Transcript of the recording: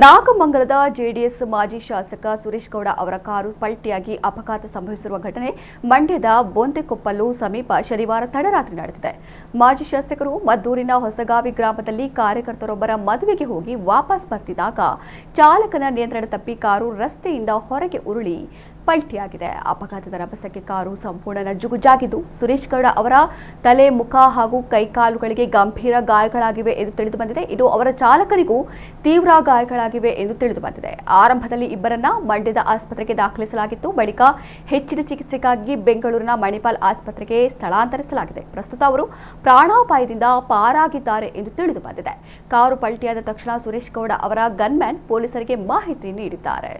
ನಾಗಮಂಗಲದ JDS ಮಾಜಿ ಶಾಸಕ ಸುರೇಶ್ ಗೌಡ ಅವರ ಕಾರು ಪಲ್ಟಿಯಾಗಿ ಅಪಘಾತ ಸಂಭವಿಸಿರುವ ಘಟನೆ ಮಂಡ್ಯದ ಬೊಂತೆಕೊಪ್ಪಲು ಸಮೀಪ ಶನಿವಾರ ತಡರಾತ್ರಿ ನಡೆದಿದೆ. ಮಾಜಿ ಶಾಸಕರು ಮದ್ದೂರಿನ ಹೊಸಗಾವಿ ಗ್ರಾಮದಲ್ಲಿ ಕಾರ್ಯಕರ್ತರೊಬ್ಬರ ಮದುವೆಗೆ ಹೋಗಿ ವಾಪಸ್ ಬರ್ತಿದ್ದಾಗ ಚಾಲಕನ ನಿಯಂತ್ರಣ ತಪ್ಪಿ ಕಾರು ರಸ್ತೆಯಿಂದ ಹೊರಗೆ ಉರುಳಿ ಪಲ್ಟಿಯಾಗಿದೆ. ಅಪಘಾತದ ರಭಸಕ್ಕೆ ಕಾರು ಸಂಪೂರ್ಣ ನಜ್ಜುಗುಜ್ಜಾಗಿದ್ದು, ಸುರೇಶ್ ಗೌಡ ಅವರ ತಲೆ, ಮುಖ ಹಾಗೂ ಕೈಕಾಲುಗಳಿಗೆ ಗಂಭೀರ ಗಾಯಗಳಾಗಿವೆ ಎಂದು ತಿಳಿದು ಬಂದಿದೆ. ಇದು ಅವರ ಚಾಲಕನಿಗೂ ತೀವ್ರ ಗಾಯಗಳಾಗಿವೆ ಎಂದು ತಿಳಿದು ಬಂದಿದೆ. ಆರಂಭದಲ್ಲಿ ಇಬ್ಬರನ್ನ ಮಂಡ್ಯದ ಆಸ್ಪತ್ರೆಗೆ ದಾಖಲಿಸಲಾಗಿತ್ತು. ಬಳಿಕ ಹೆಚ್ಚಿನ ಚಿಕಿತ್ಸೆಗಾಗಿ ಬೆಂಗಳೂರಿನ ಮಣಿಪಾಲ್ ಆಸ್ಪತ್ರೆಗೆ ಸ್ಥಳಾಂತರಿಸಲಾಗಿದೆ. ಪ್ರಸ್ತುತ ಅವರು ಪ್ರಾಣಾಪಾಯದಿಂದ ಪಾರಾಗಿದ್ದಾರೆ ಎಂದು ತಿಳಿದು ಬಂದಿದೆ. ಕಾರು ಪಲ್ಟಿಯಾದ ತಕ್ಷಣ ಸುರೇಶ್ ಗೌಡ ಅವರ ಗನ್ಮ್ಯಾನ್ ಪೊಲೀಸರಿಗೆ ಮಾಹಿತಿ ನೀಡಿದ್ದಾರೆ.